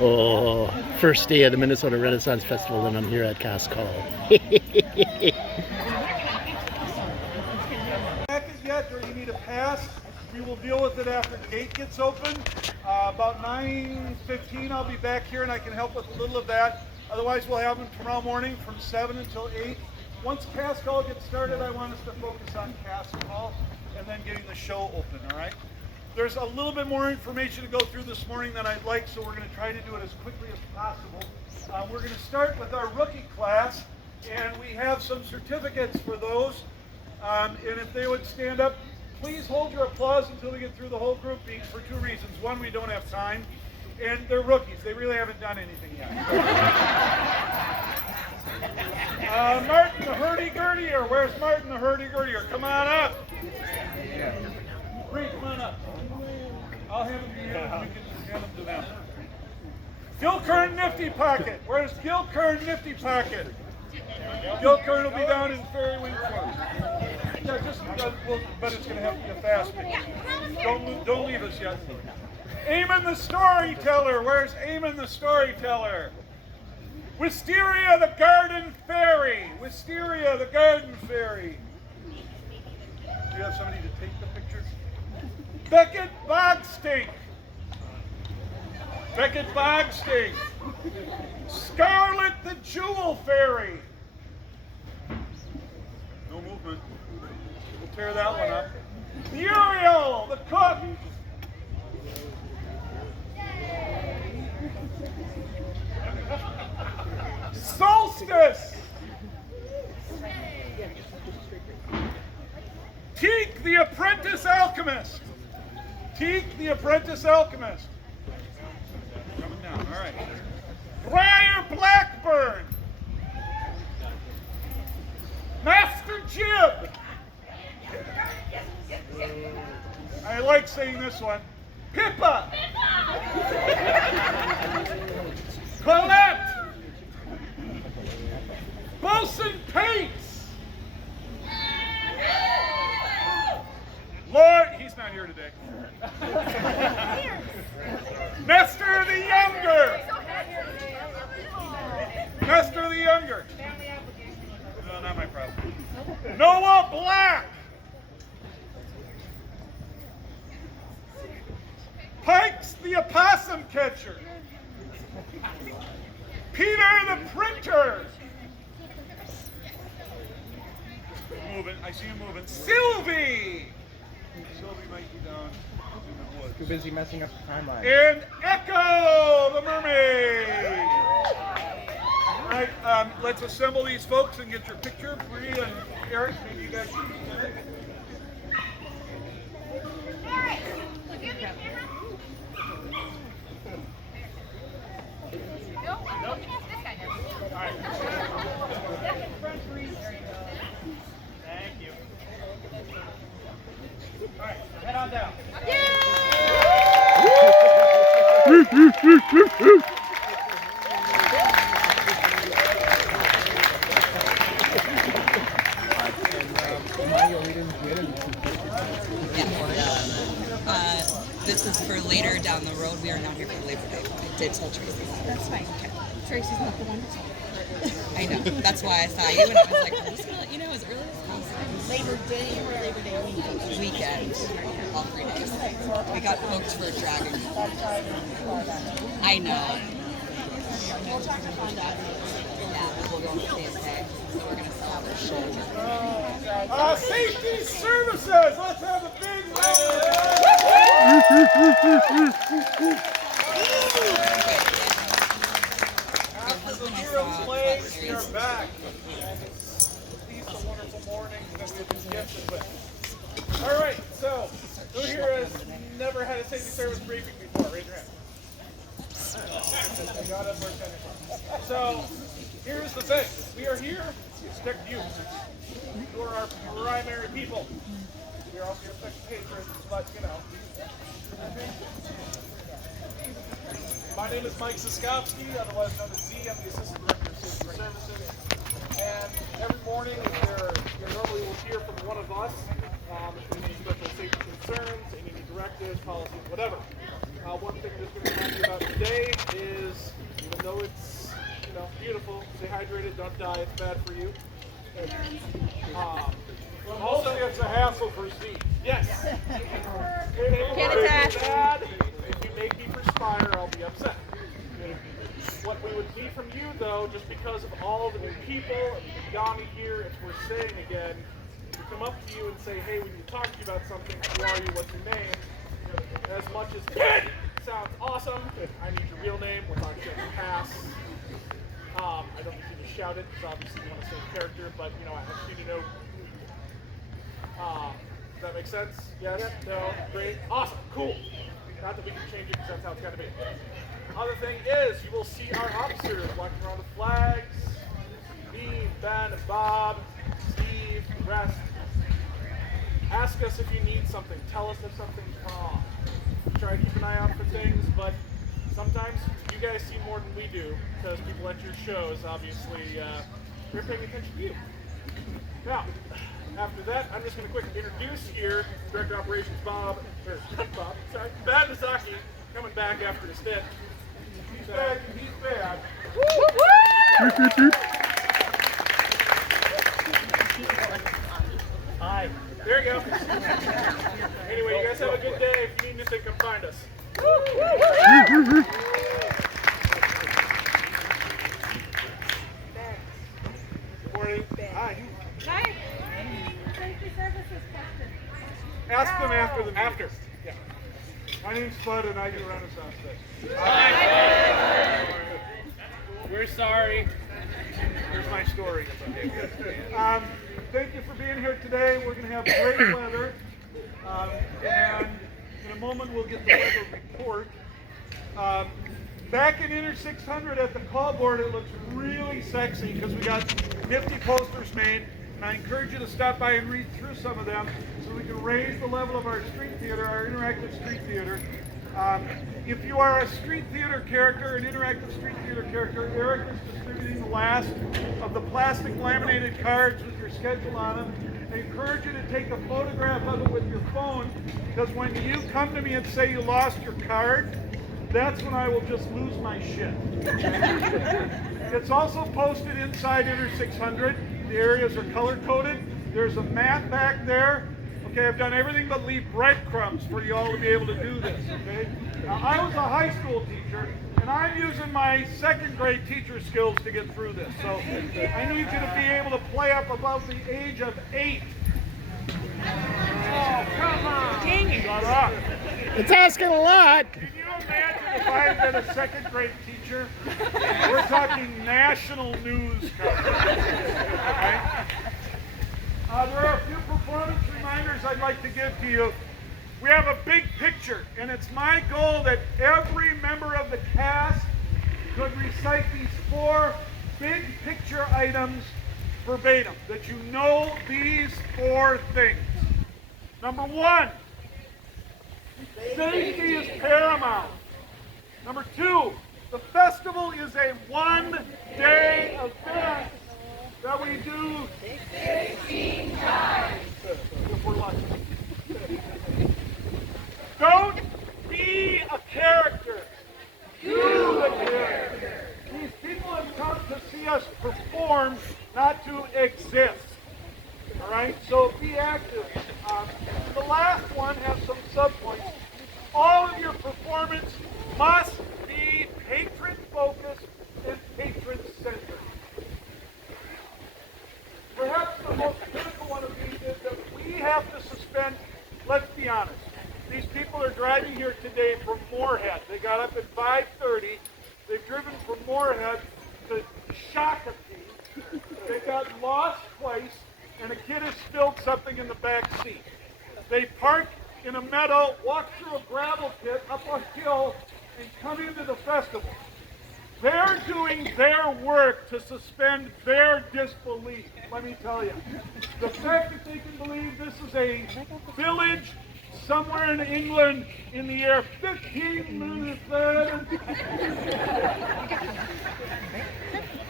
Oh, first day of the Minnesota Renaissance Festival, and I'm here at Cask Hall. Package yet, or you need a pass? We will deal with it after the gate gets open. About 9:15, I'll be back here, and I can help with a little of that. Otherwise, we'll have them tomorrow morning from 7 until 8. Once Cask Hall gets started, I want us to focus on Cask Hall and then getting the show open, all right? There's a little bit more information to go through this morning than I'd like, so we're going to try to do it as quickly as possible. We're going to start with our rookie class, and we have some certificates for those. And if they would stand up, please hold your applause until we get through the whole group for two reasons. One, we don't have time, and they're rookies. They really haven't done anything yet. Martin the hurdy-gurdier. Where's Martin the hurdy-gurdier? Come on up. Bree, come on up. I'll hand them to you, and you can hand them to them. Gil Kern Nifty Pocket. Where's Gil Kern Nifty Pocket? Gil Kern will be down in Ferry Wingfoot. Yeah, but it's going to have to be a fast pick. Don't leave us yet. Eamon the Storyteller. Where's Eamon the Storyteller? Wisteria the Garden Fairy. Wisteria the Garden Fairy. Do you have somebody to take the pictures? Beckett Bogstink. Beckett Bogstink. Scarlet the Jewel Fairy. No movement. We'll tear that one up. Muriel the Cook. Solstice. Teak the Apprentice Alchemist. Teak the Apprentice Alchemist. Coming down, all right. Briar Blackburn. Master Jib. I like saying this one. Pippa. Colette. Bosun Pates. Lord, he's not here today. Nestor the Younger. Nestor the Younger. No, not my problem. Noah Black. Pikes the Opossum Catcher. Peter the Printer. Moving. I see him moving. Sylvie. Sylvie might be down in the woods. Too busy messing up the timeline. And Echo the Mermaid. All right, let's assemble these folks and get your picture. Bree and Eric, maybe you guys should be in it. Thank you. All right, head on down. This is for later down the road. We are not here for Labor Day. I did tell Tracy that. That's fine. Okay. Tracy's not the one. I know. That's why I saw you and I was like, I'm just going to let you know as early as possible. Labor Day or Labor Day Weekend. All 3 days. We got booked for Dragon. I know. We'll talk to find out. Yeah, we'll go to KSK. So we're going to sell our show. Safety Services. Let's have a big round. After the hero plays, we are back. These are wonderful mornings that we've been gifted with. All right, so who here has never had a safety service briefing before? Raise your hand. I got it. So here's the thing. We are here to protect you. You are our primary people. We are also your second patrons, but you know. My name is Mike Siskowski, otherwise known as Z. I'm the Assistant Director of Safety Services. And every morning, you normally will hear from one of us if you need special safety concerns, any directives, policies, whatever. One thing I'm just going to remind you about today is beautiful. Stay hydrated, don't die, it's bad for you. Also, it's a hassle for Steve. Yes. Can't attach. Bad. If you make me perspire, I'll be upset. What we would need from you, though, just because of all the new people and Yami here, it's worth saying again, to come up to you and say, hey, we need to talk to you about something. Who are you? What's your name? As much as Ted sounds awesome, I need your real name. We're talking about your past. I don't need you to shout it because obviously you want to say character, but I just need to know. Does that make sense? Yes? No? Great? Awesome. Cool. Not that we can change it because that's how it's got to be. Other thing is, you will see our officers walking around with flags. Me, Ben, Bob, Steve, the rest. Ask us if you need something. Tell us if something's wrong. We try to keep an eye out for things, but sometimes you guys see more than we do because people at your shows, obviously, they're paying attention to you. Now, after that, I'm just going to quickly introduce here Director of Operations Ben Nasaki, coming back after his stint. He's bad. He's bad. Hi. There you go. Anyway, you guys have a good day. If you need anything, come find us. Good morning. Hi. Hi. Safety services question. Ask them after the after. Yeah. My name's Spud and I do Renaissance Day. We're sorry. Here's my story. Thank you for being here today. We're going to have great weather. And in a moment we'll get the weather report. Back in Inter 600 at the call board, it looks really sexy because we got nifty posters made. And I encourage you to stop by and read through some of them so we can raise the level of our street theater, our interactive street theater. If you are a street theater character, an interactive street theater character, Eric is distributing the last of the plastic laminated cards with your schedule on them. I encourage you to take a photograph of it with your phone because when you come to me and say you lost your card, that's when I will just lose my shit. It's also posted inside Inter 600. The areas are color-coded. There's a map back there. Okay, I've done everything but leave breadcrumbs for you all to be able to do this, okay? Now, I was a high school teacher, and I'm using my second grade teacher skills to get through this. So I need you to be able to play up above the age of 8. Oh, come on. Dang it. Shut up. It's asking a lot. Can you imagine if I had been a second grade teacher? We're talking national news coverage. Okay? There are a few performance reminders I'd like to give to you. We have a big picture, and it's my goal that every member of the cast could recite these 4 big picture items verbatim, that you know these 4 things. Number 1, safety is paramount. Number 2, the festival is a one-day event that we do 16 times. If we're lucky. Don't be a character. Do the character. These people have come to see us perform, not to exist. All right? So be active. The last one has some subpoints. All of your performance must be patron-focused and patron-centered. Perhaps the most critical one of these is that we have to suspend, let's be honest, these people are driving here today from Moorhead. They got up at 5:30. They've driven from Moorhead to Shakopee. They got lost twice, and a kid has spilled something in the back seat. They park in a meadow, walk through a gravel pit, up a hill, and come into the festival. They're doing their work to suspend their disbelief, let me tell you. The fact that they can believe this is a village somewhere in England in the year 1500.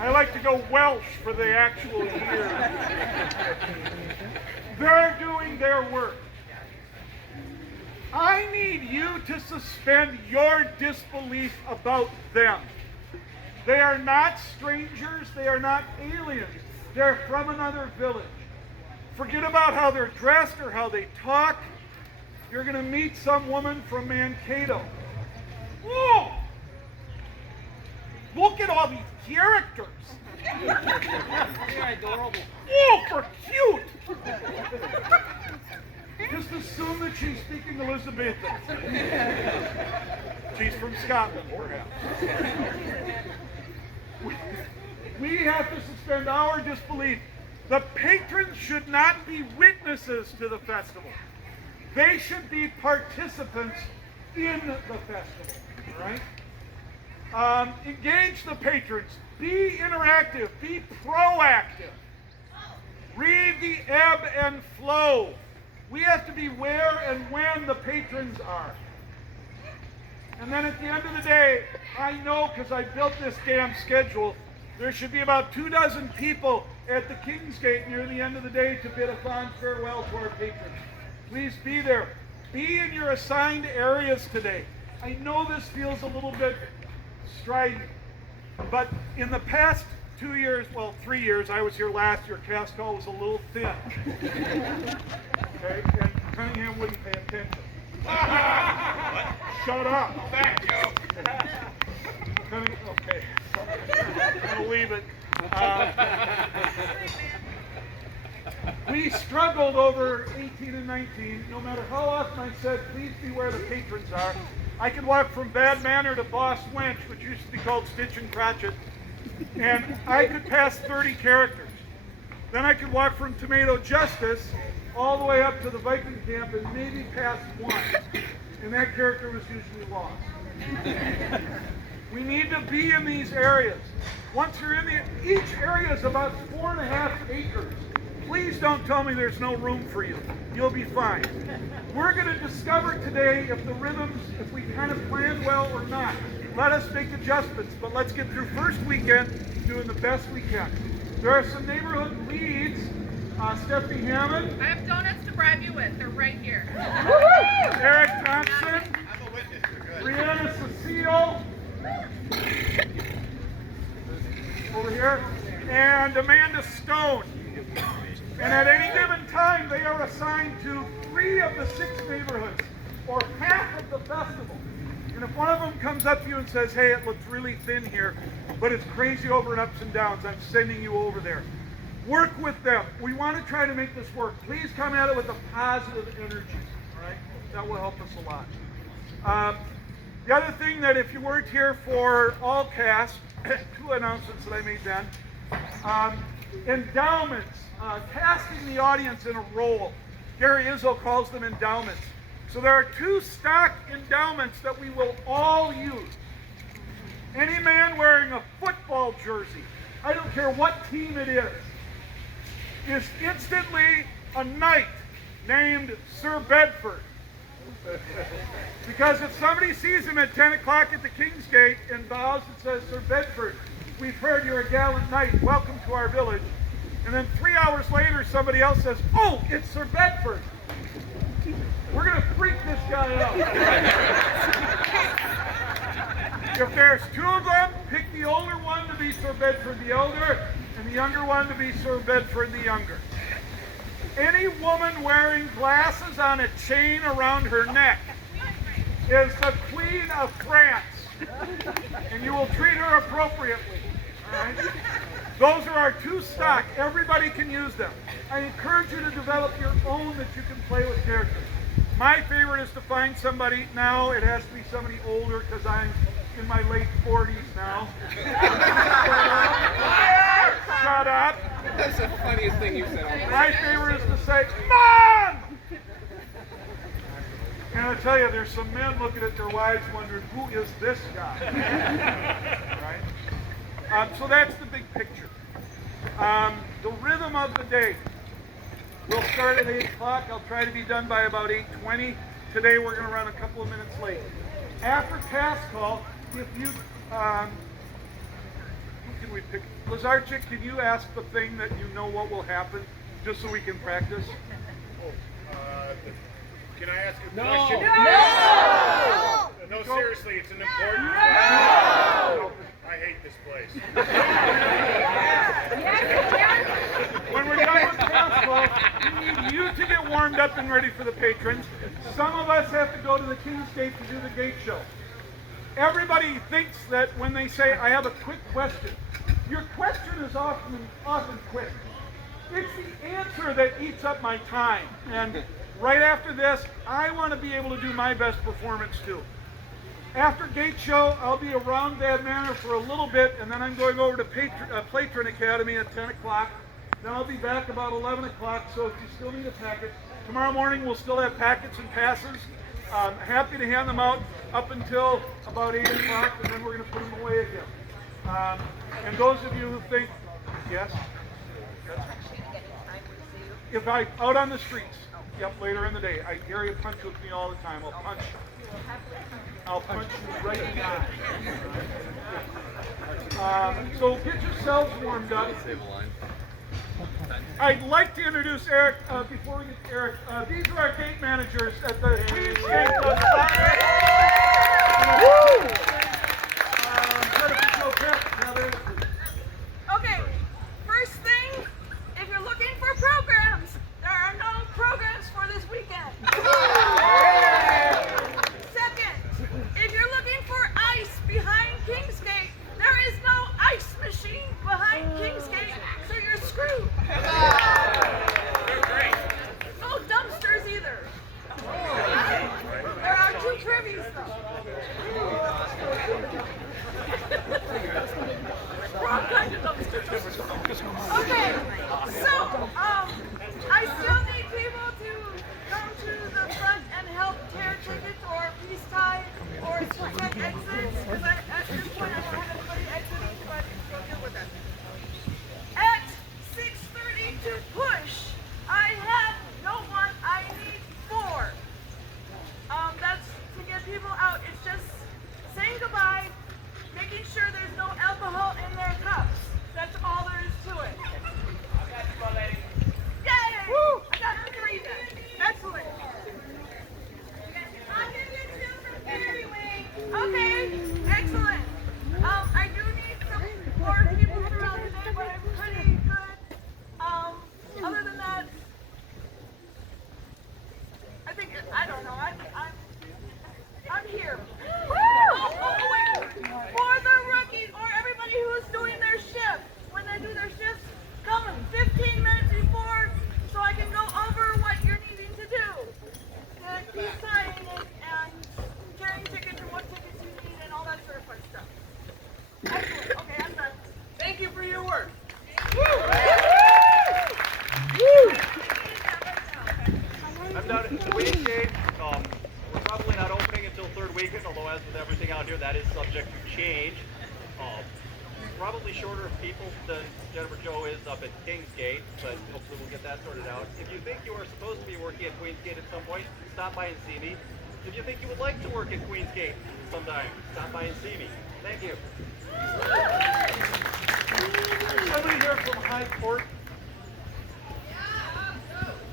I like to go Welsh for the actual year. They're doing their work. I need you to suspend your disbelief about them. They are not strangers. They are not aliens. They're from another village. Forget about how they're dressed or how they talk. You're going to meet some woman from Mankato. Whoa! Look at all these characters. They're adorable. Oh, for cute! Just assume that she's speaking Elizabethan. She's from Scotland, perhaps. We have to suspend our disbelief. The patrons should not be witnesses to the festival. They should be participants in the festival, all right? Engage the patrons. Be interactive. Be proactive. Read the ebb and flow. We have to be where and when the patrons are. And then at the end of the day, I know because I built this damn schedule, there should be about 24 people at the King's Gate near the end of the day to bid a fond farewell to our patrons. Please be there. Be in your assigned areas today. I know this feels a little bit strident, but in the past 2 years, well, 3 years, I was here last year, cast call was a little thin. Okay, and Cunningham wouldn't pay attention. Shut up. Back, Joe. Okay, I'm gonna leave it. We struggled over 18 and 19. No matter how often I said, please be where the patrons are. I could walk from Bad Manor to Boss Wench, which used to be called Stitch and Cratchit, and I could pass 30 characters. Then I could walk from Tomato Justice all the way up to the Viking camp and maybe pass one. And that character was usually lost. We need to be in these areas. Once you're in each area is about 4.5 acres. Please don't tell me there's no room for you. You'll be fine. We're going to discover today if the rhythms, if we kind of planned well or not. Let us make adjustments, but let's get through first weekend doing the best we can. There are some neighborhood leads. Stephanie Hammond. I have donuts to bribe you with. They're right here. Eric Thompson. Brianna Cecile. Over here. And Amanda Stone. And at any given time, they are assigned to 3 of the 6 neighborhoods, or half of the festival. And if one of them comes up to you and says, hey, it looks really thin here, but it's crazy over and ups and downs, I'm sending you over there. Work with them. We want to try to make this work. Please come at it with a positive energy, all right? That will help us a lot. The other thing that if you weren't here for all cast, 2 announcements that I made then, endowments, casting the audience in a role. Gary Izzo calls them endowments. So there are 2 stock endowments that we will all use. Any man wearing a football jersey, I don't care what team it is instantly a knight named Sir Bedford. Because if somebody sees him at 10 o'clock at the King's Gate and bows and says, Sir Bedford, we've heard you're a gallant knight, welcome to our village. And then 3 hours later, somebody else says, oh, it's Sir Bedford. We're going to freak this guy out. If there's 2 of them, pick the older one to be Sir Bedford the elder, and the younger one to be Sir Bedford the younger. Any woman wearing glasses on a chain around her neck is the Queen of France, and you will treat her appropriately. All right? Those are our 2 stock. Everybody can use them. I encourage you to develop your own that you can play with characters. My favorite is to find somebody, now it has to be somebody older because I'm in my late 40s now. Shut up. That's the funniest thing you've said all day. My favorite is to say, Mom! And I'll tell you, there's some men looking at their wives wondering, who is this guy? Right? So that's the big picture. The rhythm of the day. We'll start at 8 o'clock. I'll try to be done by about 8:20. Today we're going to run a couple of minutes late. After cast call, if you, who can we pick? Lazarchik, can you ask the thing that you know what will happen, just so we can practice? Can I ask a No. question? No! No, seriously, it's an important. No! I hate this place. place. When we're done with Costco, we need you to get warmed up and ready for the patrons. Some of us have to go to the King's Gate to do the gate show. Everybody thinks that when they say, I have a quick question, your question is often quick. It's the answer that eats up my time. And right after this, I want to be able to do my best performance too. After gate show, I'll be around Bad Manor for a little bit, and then I'm going over to Patron Academy at 10 o'clock. Then I'll be back about 11 o'clock, so if you still need a packet, tomorrow morning we'll still have packets and passes. I'm happy to hand them out up until about 8 o'clock, and then we're going to put them away again. And those of you who think, yes? If I, out on the streets, yep, later in the day. Gary punch with me all the time. I'll punch you right in the eye. So get yourselves warmed up. I'd like to introduce Eric, before we get to Eric, these are our gate managers at the Queen's Gate. Okay, first thing, if you're looking for programs, there are no programs for this weekend. Second, if you're looking for ice behind Kingsgate, there is no ice machine behind Kingsgate, so you're screwed. No dumpsters either. There are 2 privies though. Wrong kind of dumpsters. Okay, so I still need people to come to the front and help tear tickets or peace tie or check exits, because at this point I don't have anybody exiting, but we'll deal with that. At 6:30 to push, I have no one, I need 4. That's to get people out. It's just saying goodbye, making sure there's no alcohol in their cups. That's all there is to it. Yay! Woo! I got 3 then. Excellent. I'll give you 2 from Fairy Wing. Okay, excellent. I do need some more people throughout the day, but I'm pretty good. Other than that, I think, I don't know, I'm here. Oh, wait. For the rookies or everybody who's doing their shift, when they do their shifts, come 15 minutes before so I can go over what you're needing to do. And peace signing and carrying tickets and what tickets you need and all that sort of fun stuff. Excellent. Okay, I'm done. Thank you for your work. I'm down at the Queen's Gate. We're probably not opening until 3rd weekend, although as with everything out here, that is subject to change. Probably shorter of people than Jennifer Joe is up at King's Gate, but hopefully we'll get that sorted out. If you think you are supposed to be working at Queen's Gate at some point, stop by and see me. If you think you would like to work at Queen's Gate sometime, stop by and see me. Thank you. Somebody here from High Court?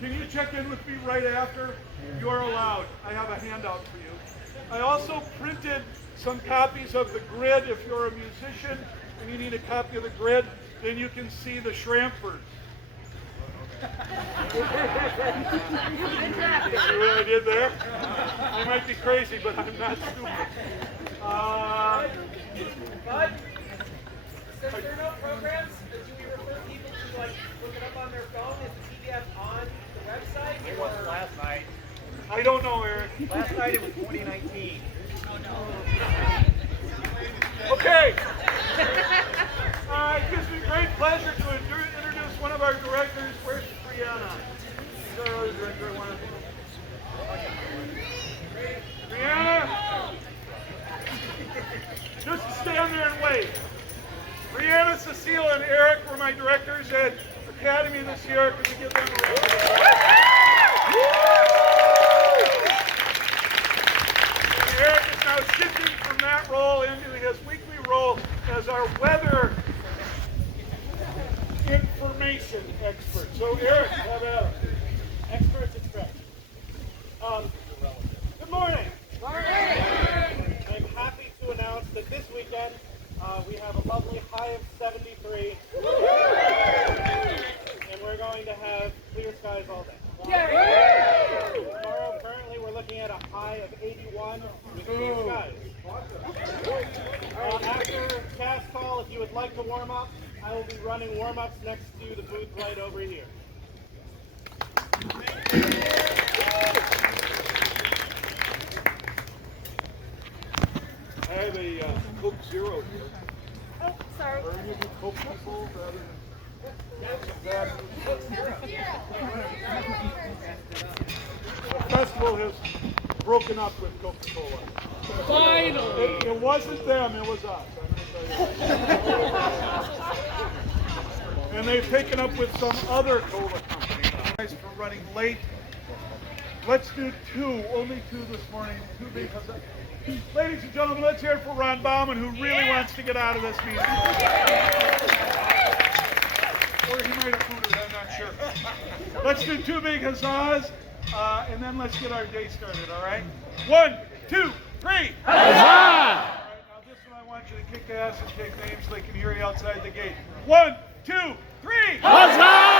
Can you check in with me right after? You are allowed. I have a handout for you. I also printed some copies of the grid. If you're a musician and you need a copy of the grid, then you can see the Schramfers. See what I did there? I might be crazy, but I'm not stupid. But since there are no programs, do we refer people to like look it up on their phone? Is the PDF on the website? It wasn't last night. I don't know, Eric. Last night it was 2019. Okay. It gives me great pleasure to introduce one of our directors. Where's Brianna? She's our other director. Brianna? Just stand there and wait. Brianna, Cecile, and Eric were my directors at Academy this year. Can we give them a round of applause? And Eric is now shifting from that role into his weekly role as our weather information expert. So Eric, have at it. Experts Express. Good morning. I'm happy to announce that this weekend we have a lovely high of 73. And we're going to have clear skies all day. Tomorrow, currently, we're looking at a high of 81 with clear skies. After cast call, if you would like to warm up, I will be running warm-ups next to the booth right over here. I have a Coke Zero here. Oh, sorry. Are any of you Coke people rather than the festival has broken up with Coca-Cola. Finally! It wasn't them, it was us. I'm gonna tell you that. And they've taken up with some other cola company. Guys for running late. Let's do two, only two this morning. Two because ladies and gentlemen, let's hear it for Ron Bauman, who really wants to get out of this meeting. Or he might have hooted, I'm not sure. Let's do two big huzzahs, and then let's get our day started, all right? 1, 2, 3. Huzzah! All right, now this one I want you to kick ass and take names so they can hear you outside the gate. 1, 2, 3. Huzzah!